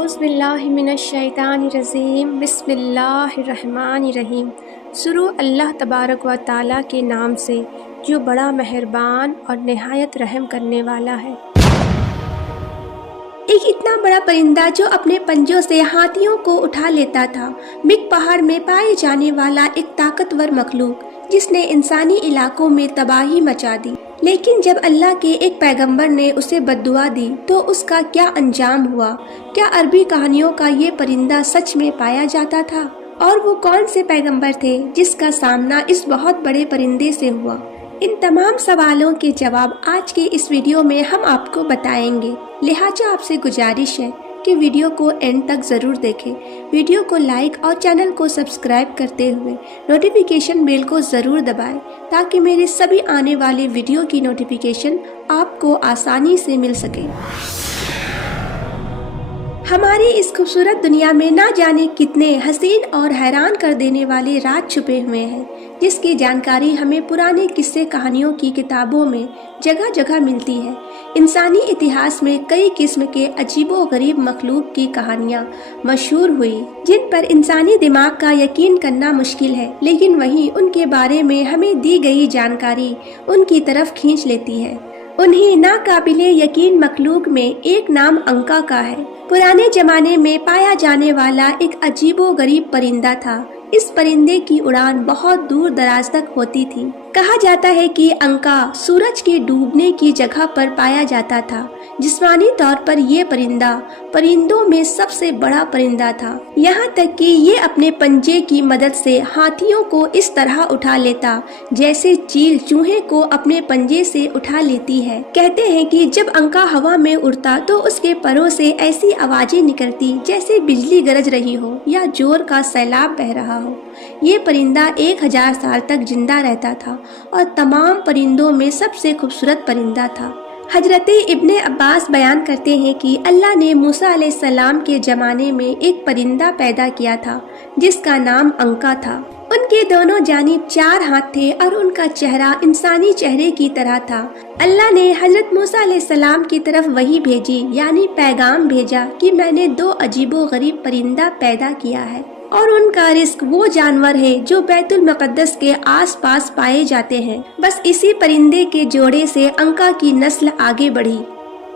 اعوذ باللہ من الشیطان الرجیم بسم اللہ الرحمن الرحیم۔ شروع اللہ تبارک و تعالیٰ کے نام سے جو بڑا مہربان اور نہایت رحم کرنے والا ہے۔ ایک اتنا بڑا پرندہ جو اپنے پنجوں سے ہاتھیوں کو اٹھا لیتا تھا، مک پہاڑ میں پائے جانے والا ایک طاقتور مخلوق جس نے انسانی علاقوں میں تباہی مچا دی۔ لیکن جب اللہ کے ایک پیغمبر نے اسے بددعا دی تو اس کا کیا انجام ہوا؟ کیا عربی کہانیوں کا یہ پرندہ سچ میں پایا جاتا تھا؟ اور وہ کون سے پیغمبر تھے جس کا سامنا اس بہت بڑے پرندے سے ہوا؟ ان تمام سوالوں کے جواب آج کے اس ویڈیو میں ہم آپ کو بتائیں گے، لہٰذا آپ سے گزارش ہے کہ ویڈیو کو اینڈ تک ضرور دیکھیں۔ ویڈیو کو لائک اور چینل کو سبسکرائب کرتے ہوئے نوٹیفیکیشن بیل کو ضرور دبائیں تاکہ میرے سبھی آنے والے ویڈیو کی نوٹیفیکیشن آپ کو آسانی سے مل سکے۔ ہماری اس خوبصورت دنیا میں نہ جانے کتنے حسین اور حیران کر دینے والے راز چھپے ہوئے ہیں، جس کی جانکاری ہمیں پرانے قصے کہانیوں کی کتابوں میں جگہ جگہ ملتی ہے۔ انسانی اتہاس میں کئی قسم کے عجیب و غریب مخلوق کی کہانیاں مشہور ہوئی جن پر انسانی دماغ کا یقین کرنا مشکل ہے، لیکن وہیں ان کے بارے میں ہمیں دی گئی جانکاری ان کی طرف کھینچ لیتی ہے۔ انہی ناقابل یقین مخلوق میں ایک نام انکا کا ہے۔ پرانے زمانے میں پایا جانے والا ایک عجیب و غریب پرندہ تھا۔ اس پرندے کی اڑان بہت دور دراز تک ہوتی تھی۔ کہا جاتا ہے کہ انکا سورج کے ڈوبنے کی جگہ پر پایا جاتا تھا۔ جسمانی طور پر یہ پرندہ پرندوں میں سب سے بڑا پرندہ تھا، یہاں تک کہ یہ اپنے پنجے کی مدد سے ہاتھیوں کو اس طرح اٹھا لیتا جیسے چیل چوہے کو اپنے پنجے سے اٹھا لیتی ہے۔ کہتے ہیں کہ جب انکا ہوا میں اڑتا تو اس کے پروں سے ایسی آوازیں نکلتی جیسے بجلی گرج رہی ہو یا جور کا سیلاب بہہ رہا ہو۔ یہ پرندہ 1000 سال تک زندہ رہتا تھا اور تمام پرندوں میں سب سے خوبصورت پرندہ تھا۔ حضرت ابن عباس بیان کرتے ہیں کہ اللہ نے موسیٰ علیہ السلام کے زمانے میں ایک پرندہ پیدا کیا تھا جس کا نام انکا تھا۔ ان کے دونوں جانب 4 ہاتھ تھے اور ان کا چہرہ انسانی چہرے کی طرح تھا۔ اللہ نے حضرت موسیٰ علیہ السلام کی طرف وحی بھیجی، یعنی پیغام بھیجا کہ میں نے 2 عجیب و غریب پرندہ پیدا کیا ہے اور ان کا رزق وہ جانور ہے جو بیت المقدس کے آس پاس پائے جاتے ہیں۔ بس اسی پرندے کے جوڑے سے انکا کی نسل آگے بڑھی۔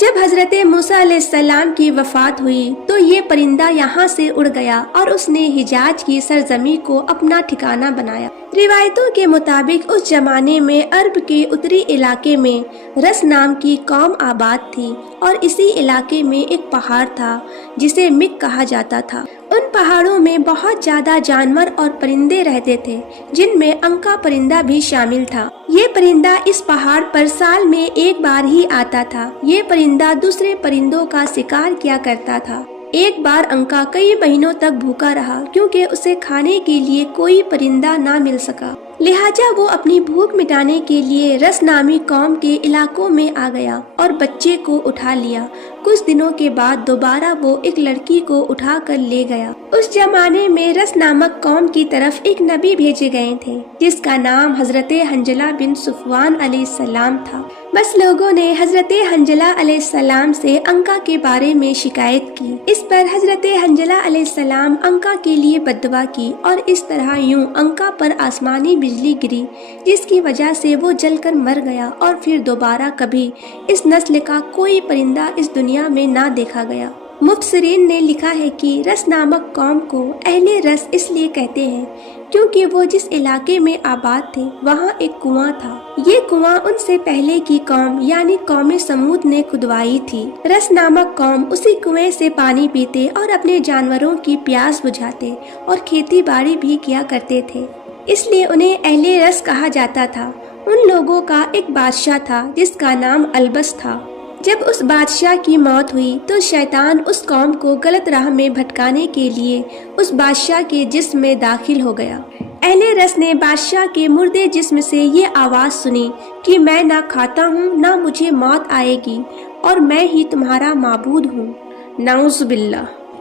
جب حضرت موسیٰ علیہ السلام کی وفات ہوئی تو یہ پرندہ یہاں سے اڑ گیا اور اس نے حجاز کی سرزمین کو اپنا ٹھکانہ بنایا۔ روایتوں کے مطابق اس زمانے میں عرب کے اتری علاقے میں رس نام کی قوم آباد تھی اور اسی علاقے میں ایک پہاڑ تھا جسے مک کہا جاتا تھا۔ ان پہاڑوں میں بہت زیادہ جانور اور پرندے رہتے تھے جن میں انکا پرندہ بھی شامل تھا۔ یہ پرندہ اس پہاڑ پر سال میں ایک بار ہی آتا تھا۔ یہ پرندہ دوسرے پرندوں کا شکار کیا کرتا تھا۔ ایک بار انکا کئی مہینوں تک بھوکا رہا کیونکہ اسے کھانے کے لیے کوئی پرندہ نہ مل سکا، لہٰذا وہ اپنی بھوک مٹانے کے لیے رس نامی قوم کے علاقوں میں آ گیا اور بچے کو اٹھا لیا۔ کچھ دنوں کے بعد دوبارہ وہ ایک لڑکی کو اٹھا کر لے گیا۔ اس زمانے میں رس نامک قوم کی طرف ایک نبی بھیجے گئے تھے جس کا نام حضرت حنظلہ بن صفوان علیہ السلام تھا۔ بس لوگوں نے حضرت حنظلہ علیہ السلام سے انکا کے بارے میں شکایت کی۔ اس پر حضرت حنظلہ علیہ السلام انکا کے لیے بددعا کی اور اس طرح یوں انکا پر آسمانی بجلی گری جس کی وجہ سے وہ جل کر مر گیا اور پھر دوبارہ کبھی اس نسل کا کوئی پرندہ اس دنیا میں نہ دیکھا گیا۔ مفسرین نے لکھا ہے کہ رس نامک قوم کو اہل رس اس لیے کہتے ہیں کیونکہ وہ جس علاقے میں آباد تھے وہاں ایک کنواں تھا۔ یہ کنواں ان سے پہلے کی قوم یعنی قوم سمود نے کھدوائی تھی۔ رس نامک قوم اسی کنویں سے پانی پیتے اور اپنے جانوروں کی پیاس بجھاتے اور کھیتی باڑی بھی کیا کرتے تھے، اس لیے انہیں اہل رس کہا جاتا تھا۔ ان لوگوں کا ایک بادشاہ تھا جس کا نام البس تھا۔ جب اس بادشاہ کی موت ہوئی تو شیطان اس قوم کو غلط راہ میں بھٹکانے کے لیے اس بادشاہ کے جسم میں داخل ہو گیا۔ اہل رس نے بادشاہ کے مردے جسم سے یہ آواز سنی کہ میں نہ کھاتا ہوں نہ مجھے موت آئے گی اور میں ہی تمہارا معبود ہوں۔ نعوذ باللہ۔